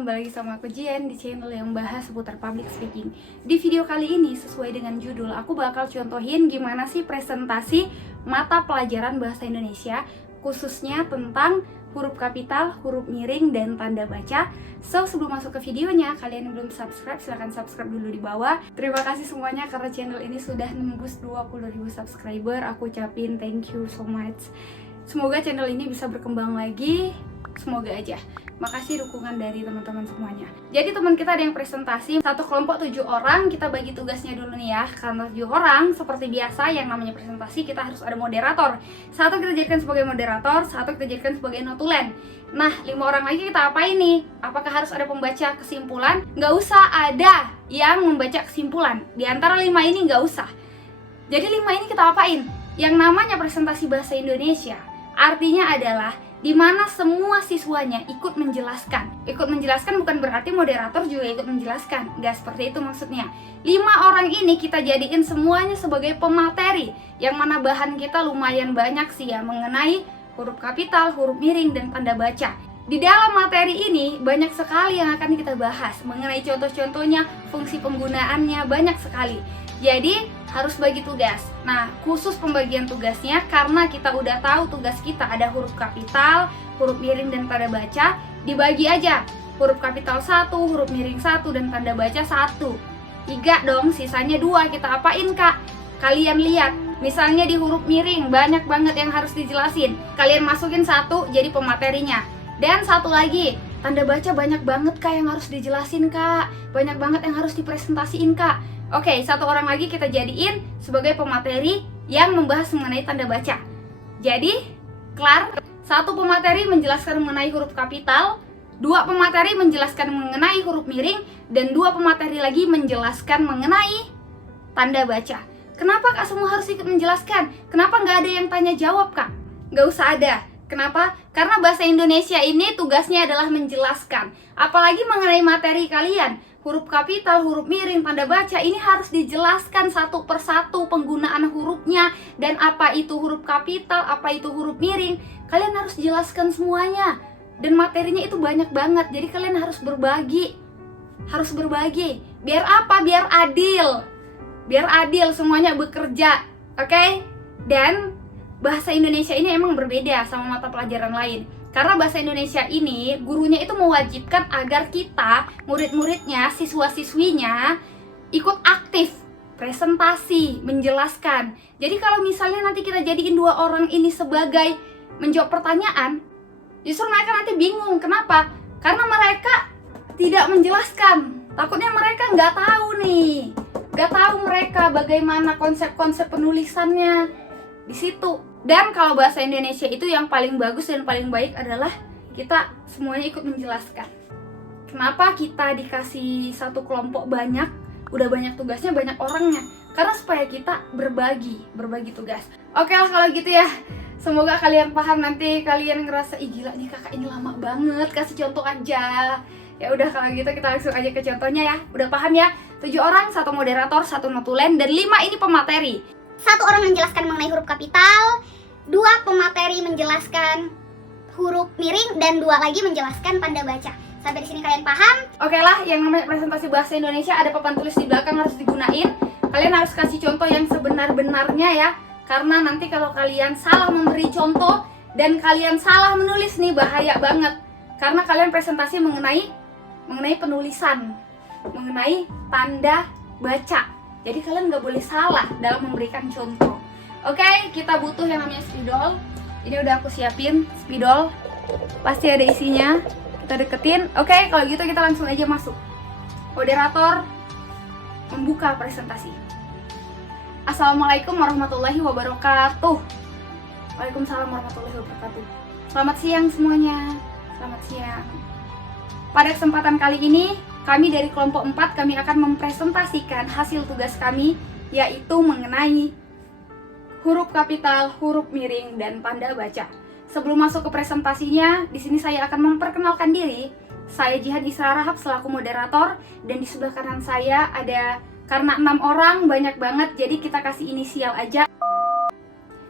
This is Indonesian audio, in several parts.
Kembali lagi sama aku Jian di channel yang bahas seputar public speaking. Di video kali ini sesuai dengan judul, aku bakal contohin gimana sih presentasi mata pelajaran bahasa Indonesia, khususnya tentang huruf kapital, huruf miring, dan tanda baca. So, sebelum masuk ke videonya, kalian yang belum subscribe, silahkan subscribe dulu di bawah. Terima kasih semuanya karena channel ini sudah nembus 20.000 subscriber. Aku ucapin thank you so much. Semoga channel ini bisa berkembang lagi. Semoga aja. Makasih dukungan dari teman-teman semuanya. Jadi teman kita ada yang presentasi, satu kelompok 7 orang, kita bagi tugasnya dulu nih ya. Karena 7 orang, seperti biasa yang namanya presentasi kita harus ada moderator. Satu kita jadikan sebagai moderator, satu kita jadikan sebagai notulen. Nah, 5 orang lagi kita apain nih? Apakah harus ada pembaca kesimpulan? Nggak usah ada yang membaca kesimpulan. Di antara 5 ini nggak usah. Jadi 5 ini kita apain? Yang namanya presentasi bahasa Indonesia artinya adalah di mana semua siswanya ikut menjelaskan. Ikut menjelaskan bukan berarti moderator juga ikut menjelaskan. Nggak seperti itu maksudnya. 5 orang ini kita jadiin semuanya sebagai pemateri, yang mana bahan kita lumayan banyak sih ya, mengenai huruf kapital, huruf miring, dan tanda baca. Di dalam materi ini banyak sekali yang akan kita bahas. Mengenai contoh-contohnya, fungsi penggunaannya, banyak sekali. Jadi harus bagi tugas. Nah, khusus pembagian tugasnya, karena kita udah tahu tugas kita ada huruf kapital, huruf miring, dan tanda baca, dibagi aja. Huruf kapital 1, huruf miring 1, dan tanda baca 1. 3 dong, sisanya 2. Kita apain, Kak? Kalian lihat, misalnya di huruf miring banyak banget yang harus dijelasin. Kalian masukin 1 jadi pematerinya. Dan satu lagi, tanda baca banyak banget Kak yang harus dijelasin, Kak. Banyak banget yang harus dipresentasiin, Kak. Oke, 1 orang lagi kita jadiin sebagai pemateri yang membahas mengenai tanda baca. Jadi, kelar. 1 pemateri menjelaskan mengenai huruf kapital, 2 pemateri menjelaskan mengenai huruf miring, dan 2 pemateri lagi menjelaskan mengenai tanda baca. Kenapa Kak semua harus ikut menjelaskan? Kenapa nggak ada yang tanya jawab, Kak? Nggak usah ada. Kenapa? Karena bahasa Indonesia ini tugasnya adalah menjelaskan. Apalagi mengenai materi kalian. Huruf kapital, huruf miring, tanda baca ini harus dijelaskan satu persatu penggunaan hurufnya. Dan apa itu huruf kapital, apa itu huruf miring. Kalian harus jelaskan semuanya. Dan materinya itu banyak banget. Jadi kalian harus berbagi. Harus berbagi. Biar apa? Biar adil. Biar adil semuanya bekerja. Oke? Dan bahasa Indonesia ini emang berbeda sama mata pelajaran lain. Karena bahasa Indonesia ini, gurunya itu mewajibkan agar kita, murid-muridnya, siswa-siswinya, ikut aktif, presentasi, menjelaskan. Jadi kalau misalnya nanti kita jadiin 2 orang ini sebagai menjawab pertanyaan, justru mereka nanti bingung. Kenapa? Karena mereka tidak menjelaskan. Takutnya mereka nggak tahu nih. Nggak tahu mereka bagaimana konsep-konsep penulisannya di situ. Dan kalau bahasa Indonesia itu yang paling bagus dan paling baik adalah kita semuanya ikut menjelaskan. Kenapa kita dikasih satu kelompok banyak, udah banyak tugasnya, banyak orangnya? Karena supaya kita berbagi tugas. Oke lah kalau gitu ya. Semoga kalian paham, nanti kalian ngerasa, ih gila nih kakak ini lama banget, kasih contoh aja. Ya udah kalau gitu kita langsung aja ke contohnya ya. Udah paham ya? 7 orang, 1 moderator, 1 notulen, dan 5 ini pemateri. 1 orang menjelaskan mengenai huruf kapital, 2 pemateri menjelaskan huruf miring, dan 2 lagi menjelaskan tanda baca. Sampai di sini kalian paham? Oke lah, yang namanya presentasi bahasa Indonesia ada papan tulis di belakang harus digunain. Kalian harus kasih contoh yang sebenar-benarnya ya. Karena nanti kalau kalian salah memberi contoh dan kalian salah menulis nih bahaya banget. Karena kalian presentasi mengenai penulisan, mengenai tanda baca. Jadi kalian nggak boleh salah dalam memberikan contoh. Oke, kita butuh yang namanya spidol. Ini udah aku siapin spidol. Pasti ada isinya. Kita deketin. Oke, kalau gitu kita langsung aja masuk. Moderator membuka presentasi. Assalamualaikum warahmatullahi wabarakatuh. Waalaikumsalam warahmatullahi wabarakatuh. Selamat siang semuanya. Selamat siang. Pada kesempatan kali ini, kami dari kelompok 4 kami akan mempresentasikan hasil tugas kami, yaitu mengenai huruf kapital, huruf miring, dan tanda baca. Sebelum masuk ke presentasinya, di sini saya akan memperkenalkan diri. Saya Jihan Isra Rahab selaku moderator, dan di sebelah kanan saya ada, karena 6 orang banyak banget, jadi kita kasih inisial aja.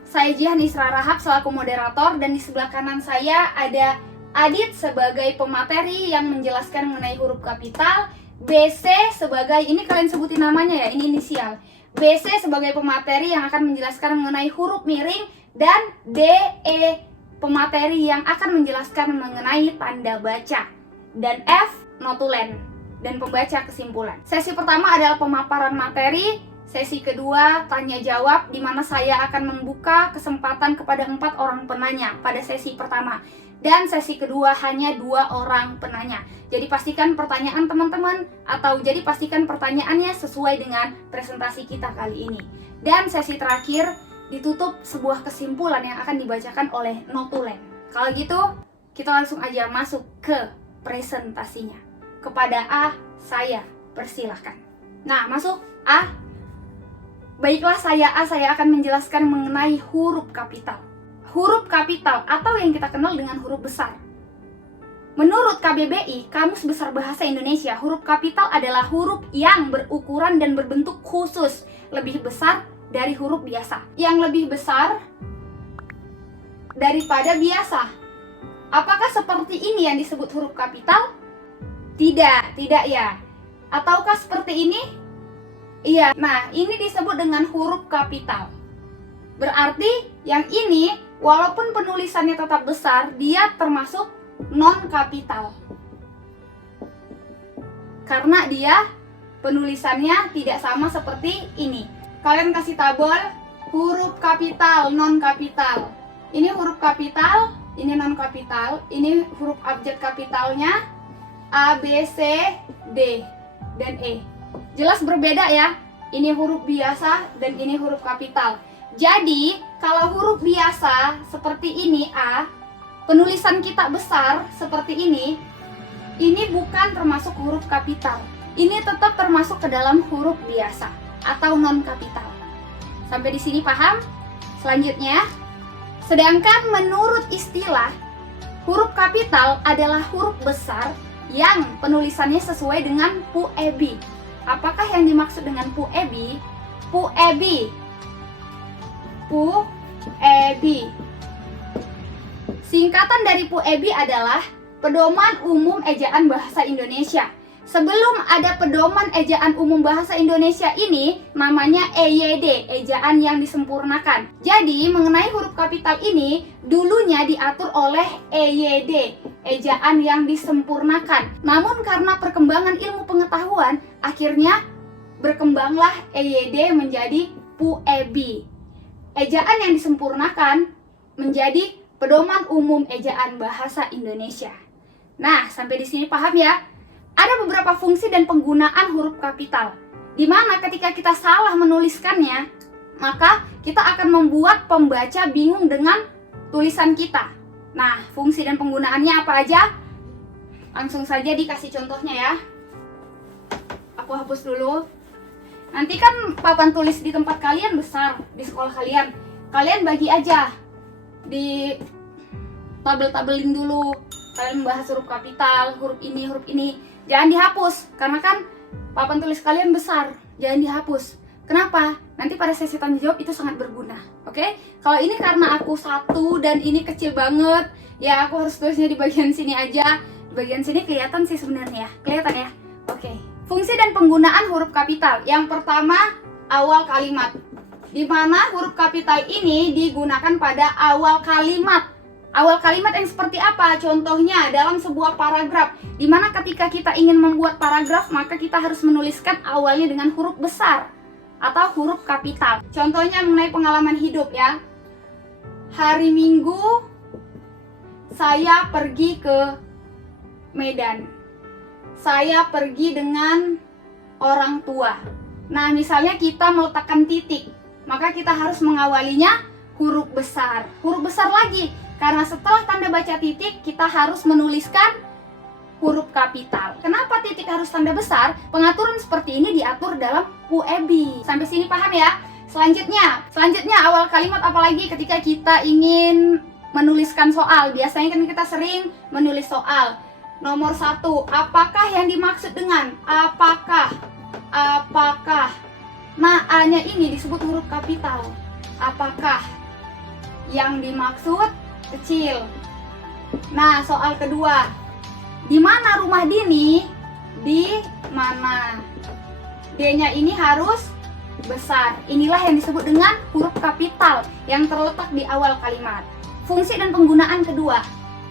Saya Jihan Isra Rahab selaku moderator, dan di sebelah kanan saya ada Adit sebagai pemateri yang menjelaskan mengenai huruf kapital, BC sebagai, ini kalian sebutin namanya ya, ini inisial. BC sebagai pemateri yang akan menjelaskan mengenai huruf miring, dan DE pemateri yang akan menjelaskan mengenai tanda baca, dan F notulen dan pembaca kesimpulan. Sesi pertama adalah pemaparan materi, sesi kedua tanya jawab, di mana saya akan membuka kesempatan kepada 4 orang penanya pada sesi pertama, dan sesi kedua hanya 2 orang penanya. Jadi pastikan pertanyaan teman-teman, atau jadi pastikan pertanyaannya sesuai dengan presentasi kita kali ini. Dan sesi terakhir ditutup sebuah kesimpulan yang akan dibacakan oleh notulen. Kalau gitu, kita langsung aja masuk ke presentasinya. Kepada A, saya persilahkan. Nah, masuk A. Baiklah, saya A, saya akan menjelaskan mengenai huruf kapital. Huruf kapital atau yang kita kenal dengan huruf besar. Menurut KBBI, Kamus Besar Bahasa Indonesia, huruf kapital adalah huruf yang berukuran dan berbentuk khusus, lebih besar dari huruf biasa. Yang lebih besar daripada biasa. Apakah seperti ini yang disebut huruf kapital? Tidak ya. Ataukah seperti ini? Iya. Nah, ini disebut dengan huruf kapital. Berarti yang ini, walaupun penulisannya tetap besar, dia termasuk non-kapital. Karena dia penulisannya tidak sama seperti ini. Kalian kasih tabel huruf kapital, non-kapital. Ini huruf kapital, ini non-kapital, ini huruf abjad kapitalnya A, B, C, D, dan E. Jelas berbeda ya. Ini huruf biasa dan ini huruf kapital. Jadi, kalau huruf biasa seperti ini A, penulisan kita besar seperti ini bukan termasuk huruf kapital. Ini tetap termasuk ke dalam huruf biasa atau non-kapital. Sampai di sini paham? Selanjutnya, sedangkan menurut istilah, huruf kapital adalah huruf besar yang penulisannya sesuai dengan PUEBI. Apakah yang dimaksud dengan PUEBI? PUEBI. Singkatan dari PUEBI adalah Pedoman Umum Ejaan Bahasa Indonesia. Sebelum ada Pedoman Ejaan Umum Bahasa Indonesia ini, namanya EYD, ejaan yang disempurnakan. Jadi, mengenai huruf kapital ini, dulunya diatur oleh EYD, ejaan yang disempurnakan. Namun karena perkembangan ilmu pengetahuan, akhirnya berkembanglah EYD menjadi PUEBI. Ejaan yang disempurnakan menjadi Pedoman Umum Ejaan Bahasa Indonesia. Nah, sampai di sini paham ya? Ada beberapa fungsi dan penggunaan huruf kapital, di mana ketika kita salah menuliskannya, maka kita akan membuat pembaca bingung dengan tulisan kita. Nah, fungsi dan penggunaannya apa aja? Langsung saja dikasih contohnya ya. Aku hapus dulu. Nanti kan papan tulis di tempat kalian besar, di sekolah kalian. Kalian bagi aja, di tabel-tabelin dulu. Kalian membahas huruf kapital, huruf ini. Jangan dihapus, karena kan papan tulis kalian besar. Jangan dihapus. Kenapa? Nanti pada sesi tanya jawab itu sangat berguna. Oke? Kalau ini karena aku satu dan ini kecil banget, ya aku harus tulisnya di bagian sini aja. Di bagian sini kelihatan sih sebenarnya. Kelihatan ya? Oke. Fungsi dan penggunaan huruf kapital. Yang pertama, awal kalimat. Di mana huruf kapital ini digunakan pada awal kalimat. Awal kalimat yang seperti apa? Contohnya dalam sebuah paragraf, di mana ketika kita ingin membuat paragraf, maka kita harus menuliskan awalnya dengan huruf besar atau huruf kapital. Contohnya mengenai pengalaman hidup ya. Hari Minggu saya pergi ke Medan. Saya pergi dengan orang tua. Nah, misalnya kita meletakkan titik, maka kita harus mengawalinya huruf besar. Huruf besar lagi. Karena setelah tanda baca titik, kita harus menuliskan huruf kapital. Kenapa titik harus tanda besar? Pengaturan seperti ini diatur dalam PUEBI. Sampai sini paham ya? Selanjutnya awal kalimat, apalagi ketika kita ingin menuliskan soal. Biasanya kan kita sering menulis soal. Nomor 1, apakah yang dimaksud dengan apakah? Nah, A-nya ini disebut huruf kapital. Apakah yang dimaksud kecil, Nah, soal kedua. Di mana rumah Dini? Di mana? D-nya ini harus besar. Inilah yang disebut dengan huruf kapital yang terletak di awal kalimat. Fungsi dan penggunaan kedua.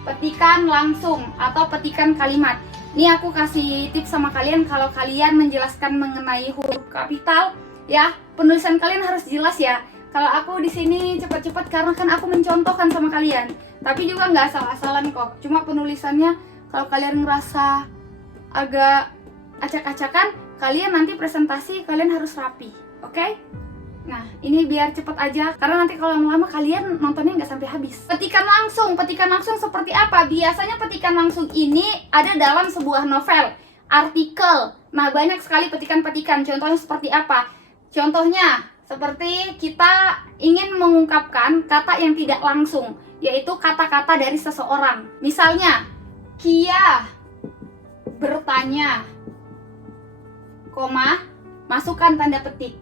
Petikan langsung atau petikan kalimat. Ini aku kasih tips sama kalian kalau kalian menjelaskan mengenai huruf kapital, ya, penulisan kalian harus jelas ya. Kalau aku di sini cepat-cepat karena kan aku mencontohkan sama kalian. Tapi juga nggak asal-asalan kok. Cuma penulisannya kalau kalian ngerasa agak acak-acakan, kalian nanti presentasi kalian harus rapi, oke? Nah, ini biar cepet aja, karena nanti kalau lama-lama kalian nontonnya nggak sampai habis. Petikan langsung seperti apa? Biasanya petikan langsung ini ada dalam sebuah novel, artikel. Nah, banyak sekali petikan-petikan. Contohnya seperti apa? Contohnya, seperti kita ingin mengungkapkan kata yang tidak langsung, yaitu kata-kata dari seseorang. Misalnya, Kia bertanya, koma, masukkan tanda petik.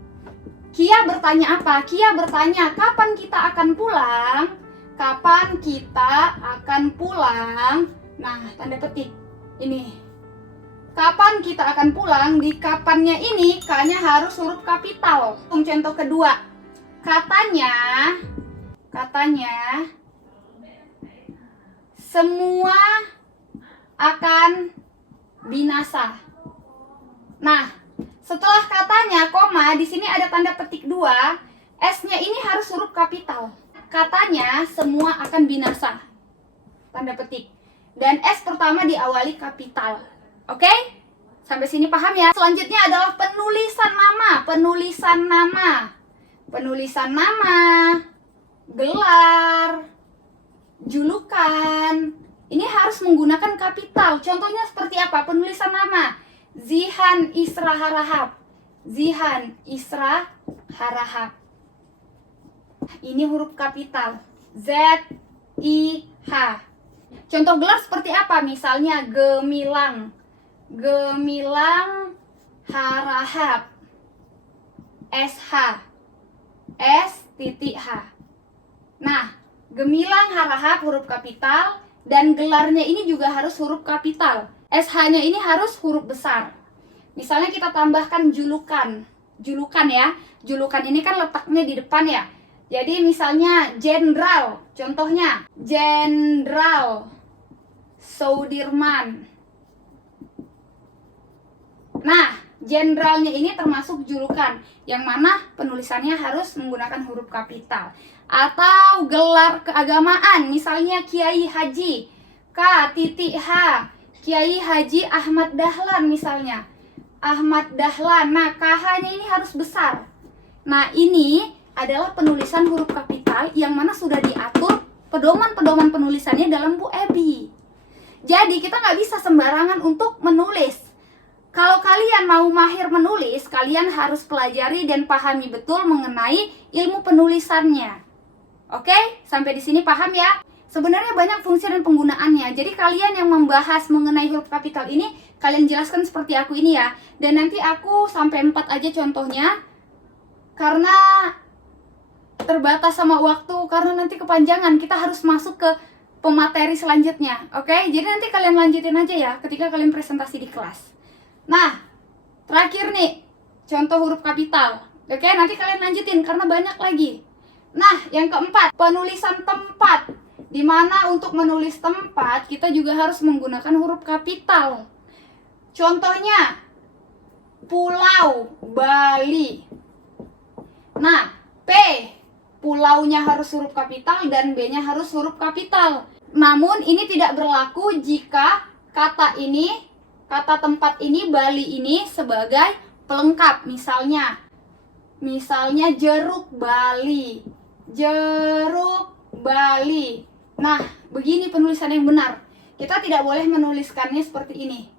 Kia bertanya apa? Kia bertanya, kapan kita akan pulang? Kapan kita akan pulang? Nah, tanda petik. Ini. Kapan kita akan pulang? Di kapannya ini, K-nya harus huruf kapital. Contoh kedua. Katanya, semua akan binasa. Nah, setelah katanya, koma, di sini ada tanda petik 2, S-nya ini harus huruf kapital. Katanya, semua akan binasa. Tanda petik. Dan S pertama diawali kapital. Oke? Sampai sini paham ya? Selanjutnya adalah penulisan nama. Penulisan nama, gelar, julukan. Ini harus menggunakan kapital. Contohnya seperti apa? Penulisan nama. Zihan Isra Harahap. Ini huruf kapital. Z-I-H. Contoh gelar seperti apa? Misalnya Gemilang Harahap. S-H. S-H. Nah, Gemilang Harahap huruf kapital. Dan gelarnya ini juga harus huruf kapital. SH-nya ini harus huruf besar. Misalnya kita tambahkan julukan. Julukan ya. Julukan ini kan letaknya di depan ya. Jadi misalnya Jenderal. Contohnya Jenderal Sudirman. Nah, jenderalnya ini termasuk julukan. Yang mana penulisannya harus menggunakan huruf kapital. Atau gelar keagamaan, misalnya Kiai Haji K.H. Kiai Haji Ahmad Dahlan misalnya. Ahmad Dahlan. Nah, KH-nya ini harus besar. Nah, ini adalah penulisan huruf kapital yang mana sudah diatur pedoman-pedoman penulisannya dalam Bu Ebi. Jadi, kita nggak bisa sembarangan untuk menulis. Kalau kalian mau mahir menulis, kalian harus pelajari dan pahami betul mengenai ilmu penulisannya. Oke, sampai di sini paham ya? Sebenarnya banyak fungsi dan penggunaannya. Jadi kalian yang membahas mengenai huruf kapital ini, kalian jelaskan seperti aku ini ya. Dan nanti aku sampai 4 aja contohnya. Karena terbatas sama waktu, karena nanti kepanjangan. Kita harus masuk ke pemateri selanjutnya. Oke, jadi nanti kalian lanjutin aja ya ketika kalian presentasi di kelas. Nah, terakhir nih, contoh huruf kapital. Oke, nanti kalian lanjutin karena banyak lagi. Nah, yang keempat, penulisan tempat. Dimana untuk menulis tempat, kita juga harus menggunakan huruf kapital. Contohnya, Pulau Bali. Nah, P, pulaunya harus huruf kapital dan B-nya harus huruf kapital. Namun, ini tidak berlaku jika kata tempat ini, Bali ini sebagai pelengkap. Misalnya jeruk Bali. Nah, begini penulisan yang benar. Kita tidak boleh menuliskannya seperti ini.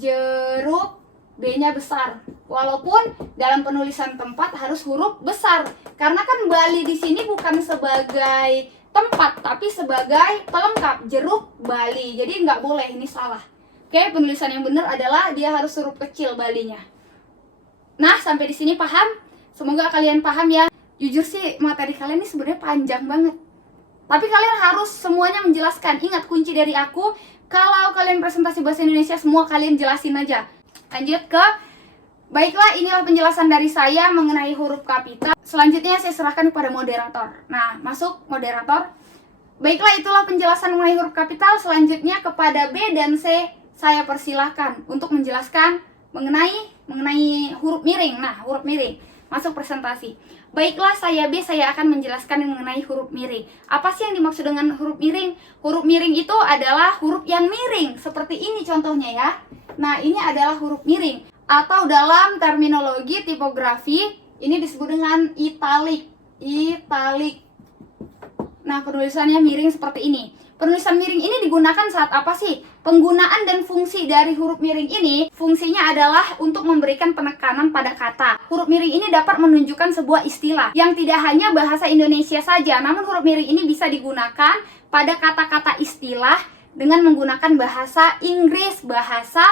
Jeruk, B-nya besar. Walaupun dalam penulisan tempat harus huruf besar. Karena kan Bali di sini bukan sebagai tempat, tapi sebagai pelengkap. Jeruk Bali. Jadi nggak boleh, ini salah. Oke, penulisan yang benar adalah dia harus huruf kecil Balinya. Nah, sampai di sini paham? Semoga kalian paham ya. Jujur sih, materi kalian ini sebenarnya panjang banget. Tapi kalian harus semuanya menjelaskan. Ingat, kunci dari aku, kalau kalian presentasi bahasa Indonesia, semua kalian jelasin aja. Lanjut ke, baiklah, inilah penjelasan dari saya mengenai huruf kapital. Selanjutnya saya serahkan kepada moderator. Nah, masuk moderator. Baiklah, itulah penjelasan mengenai huruf kapital. Selanjutnya kepada B dan C, saya persilahkan untuk menjelaskan mengenai huruf miring. Nah, huruf miring. Masuk presentasi. Baiklah, saya B, saya akan menjelaskan mengenai huruf miring. Apa sih yang dimaksud dengan huruf miring? Huruf miring itu adalah huruf yang miring. Seperti ini contohnya ya. Nah, ini adalah huruf miring. Atau dalam terminologi tipografi, ini disebut dengan italik. Italik. Nah, penulisannya miring seperti ini. Penulisan miring ini digunakan saat apa sih? Penggunaan dan fungsi dari huruf miring ini, fungsinya adalah untuk memberikan penekanan pada kata. Huruf miring ini dapat menunjukkan sebuah istilah yang tidak hanya bahasa Indonesia saja, namun huruf miring ini bisa digunakan pada kata-kata istilah dengan menggunakan bahasa Inggris, bahasa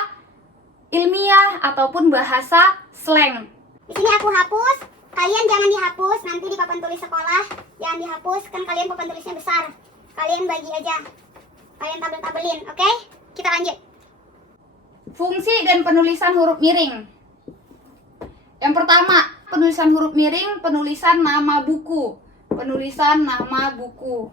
ilmiah, ataupun bahasa slang. Di sini aku hapus, kalian jangan dihapus, nanti di papan tulis sekolah jangan dihapus, kan kalian papan tulisnya besar. Kalian bagi aja, kalian tabel-tabelin, oke? Kita lanjut. Fungsi dan penulisan huruf miring. Yang pertama, penulisan huruf miring, penulisan nama buku. Penulisan nama buku.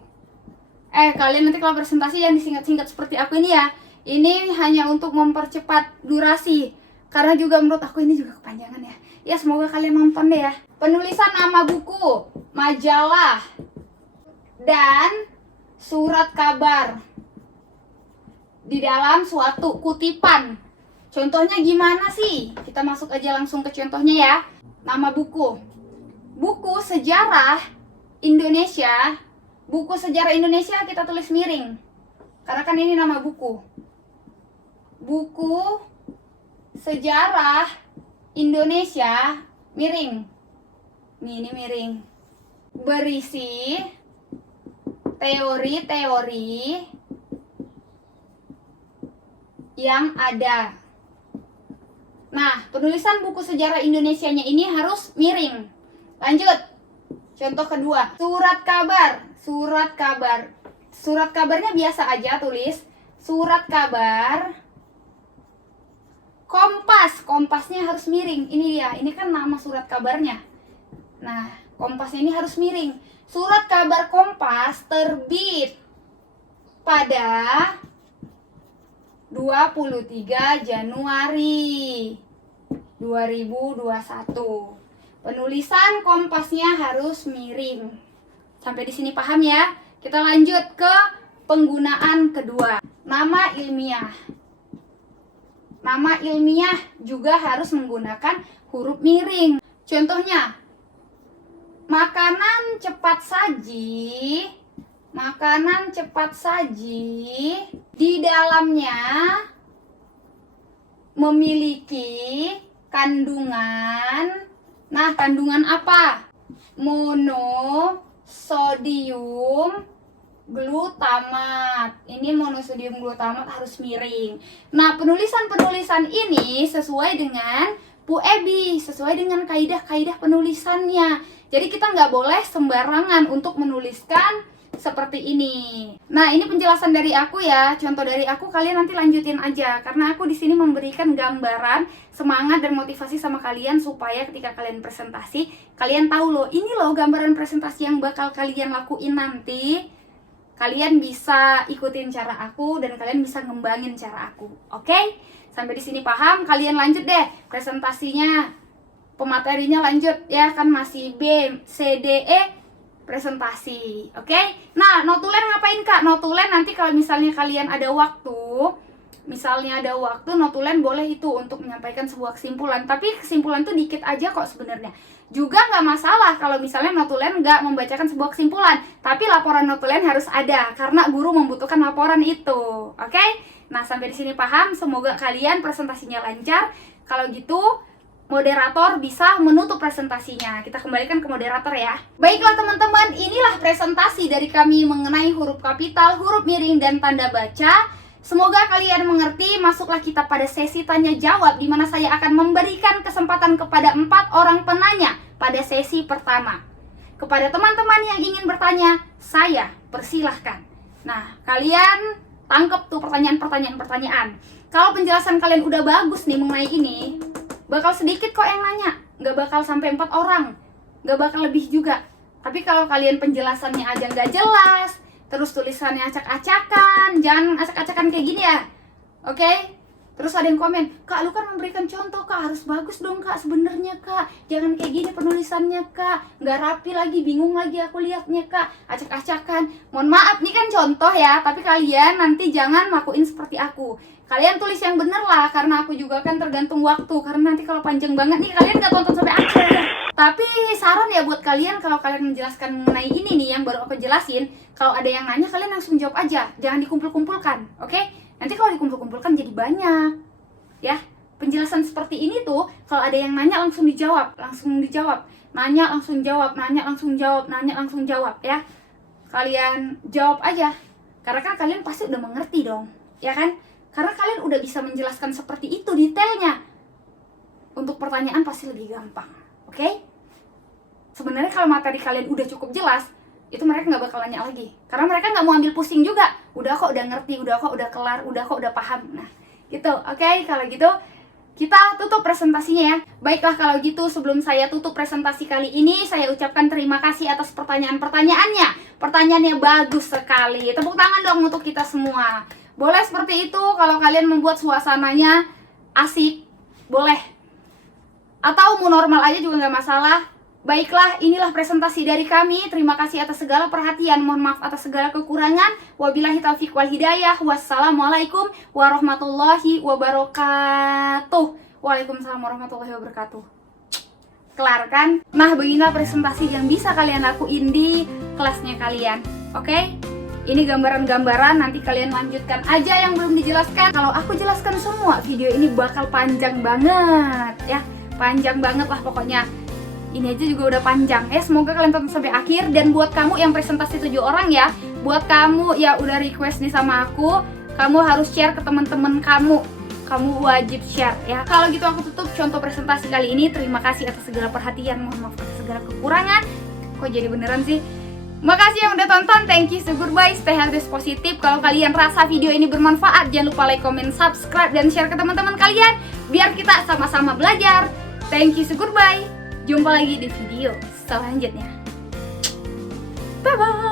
Kalian nanti kalau presentasi jangan disingkat-singkat seperti aku ini ya. Ini hanya untuk mempercepat durasi. Karena juga menurut aku ini juga kepanjangan ya. Ya, semoga kalian nonton deh ya. Penulisan nama buku, majalah, dan surat kabar di dalam suatu kutipan. Contohnya gimana sih? Kita masuk aja langsung ke contohnya ya. Nama buku. Buku sejarah Indonesia. Buku sejarah Indonesia kita tulis miring. Karena kan ini nama buku. Buku sejarah Indonesia miring. Nih, ini miring. Berisi teori-teori yang ada. Nah, penulisan buku sejarah Indonesianya ini harus miring. Lanjut. Contoh kedua, surat kabar. Surat kabar. Surat kabarnya biasa aja tulis. Surat kabar. Kompas. Kompasnya harus miring. Ini dia. Ini kan nama surat kabarnya. Nah, kompasnya ini harus miring. Surat kabar Kompas terbit pada 23 Januari 2021. Penulisan kompasnya harus miring. Sampai di sini paham ya? Kita lanjut ke penggunaan kedua. Nama ilmiah. Nama ilmiah juga harus menggunakan huruf miring. Contohnya, makanan cepat saji. Makanan cepat saji di dalamnya memiliki kandungan. Nah, kandungan apa? Monosodium glutamat. Ini monosodium glutamat harus miring. Nah, penulisan-penulisan ini sesuai dengan Bu Ebi, sesuai dengan kaidah-kaidah penulisannya. Jadi kita nggak boleh sembarangan untuk menuliskan seperti ini. Nah, ini penjelasan dari aku ya. Contoh dari aku, kalian nanti lanjutin aja. Karena aku di sini memberikan gambaran, semangat dan motivasi sama kalian supaya ketika kalian presentasi, kalian tahu loh, ini loh gambaran presentasi yang bakal kalian lakuin nanti. Kalian bisa ikutin cara aku dan kalian bisa ngembangin cara aku. Oke? Sampai di sini paham? Kalian lanjut deh presentasinya. Pematerinya lanjut ya, kan masih B, C, D, E presentasi. Oke? Nah, notulen ngapain Kak? Notulen nanti kalau misalnya kalian ada waktu, notulen boleh itu untuk menyampaikan sebuah kesimpulan. Tapi kesimpulan tuh dikit aja kok sebenarnya. Juga nggak masalah kalau misalnya notulen nggak membacakan sebuah kesimpulan. Tapi laporan notulen harus ada karena guru membutuhkan laporan itu. Oke? Nah, sampai di sini paham? Semoga kalian presentasinya lancar. Kalau gitu, moderator bisa menutup presentasinya. Kita kembalikan ke moderator ya. Baiklah teman-teman, inilah presentasi dari kami mengenai huruf kapital, huruf miring, dan tanda baca. Semoga kalian mengerti. Masuklah kita pada sesi tanya jawab, di mana saya akan memberikan kesempatan kepada 4 orang penanya pada sesi pertama. Kepada teman-teman yang ingin bertanya, saya persilahkan. Nah, kalian tangkep tuh pertanyaan. Kalau penjelasan kalian udah bagus nih mengenai ini, bakal sedikit kok yang nanya. Nggak bakal sampai 4 orang. Nggak bakal lebih juga. Tapi kalau kalian penjelasannya aja nggak jelas, terus tulisannya acak-acakan, jangan acak-acakan kayak gini ya. Oke? Terus ada yang komen, Kak, lu kan memberikan contoh, Kak, harus bagus dong, Kak, sebenarnya, Kak. Jangan kayak gini penulisannya, Kak. Nggak rapi lagi, bingung lagi aku liatnya, Kak. Acak-acakan. Mohon maaf, nih kan contoh ya, tapi kalian nanti jangan lakuin seperti aku. Kalian tulis yang bener lah, karena aku juga kan tergantung waktu. Karena nanti kalau panjang banget nih, kalian nggak tonton sampai akhir ya. Tapi saran ya buat kalian, kalau kalian menjelaskan mengenai ini nih, yang baru aku jelasin, kalau ada yang nanya, kalian langsung jawab aja. Jangan dikumpul-kumpulkan, oke? Nanti kalau dikumpul-kumpulkan jadi banyak, ya. Penjelasan seperti ini tuh, kalau ada yang nanya langsung dijawab, nanya langsung jawab, nanya langsung jawab, ya. Kalian jawab aja, karena kan kalian pasti udah mengerti dong, ya kan? Karena kalian udah bisa menjelaskan seperti itu detailnya. Untuk pertanyaan pasti lebih gampang, oke? Sebenarnya kalau materi kalian udah cukup jelas, itu mereka nggak bakal nanya lagi, karena mereka nggak mau ambil pusing juga. Udah kok udah ngerti, udah kok udah kelar, udah kok udah paham. Nah gitu, oke? Kalau gitu kita tutup presentasinya ya. Baiklah kalau gitu, sebelum saya tutup presentasi kali ini, saya ucapkan terima kasih atas pertanyaannya. Pertanyaannya bagus sekali, tepuk tangan dong untuk kita semua. Boleh seperti itu, kalau kalian membuat suasananya asik, boleh. Atau mau normal aja juga nggak masalah. Baiklah, inilah presentasi dari kami. Terima kasih atas segala perhatian. Mohon maaf atas segala kekurangan. Wabillahi taufiq wal hidayah. Wassalamualaikum warahmatullahi wabarakatuh. Waalaikumsalam warahmatullahi wabarakatuh. Kelar kan? Nah, beginilah presentasi yang bisa kalian lakuin di kelasnya kalian. Oke? Ini gambaran-gambaran, nanti kalian lanjutkan aja yang belum dijelaskan. Kalau aku jelaskan semua, video ini bakal panjang banget ya. Panjang banget lah pokoknya. Ini aja juga udah panjang ya. Semoga kalian tonton sampai akhir. Dan buat kamu yang presentasi 7 orang ya, buat kamu ya udah request nih sama aku, kamu harus share ke teman-teman kamu. Kamu wajib share ya. Kalau gitu aku tutup contoh presentasi kali ini. Terima kasih atas segala perhatian. Mohon maaf atas segala kekurangan. Kok jadi beneran sih? Makasih yang udah tonton. Thank you, so goodbye. Stay healthy, positif. Kalau kalian rasa video ini bermanfaat, jangan lupa like, comment, subscribe, dan share ke teman-teman kalian, biar kita sama-sama belajar. Thank you, so goodbye. Jumpa lagi di video selanjutnya. Bye-bye.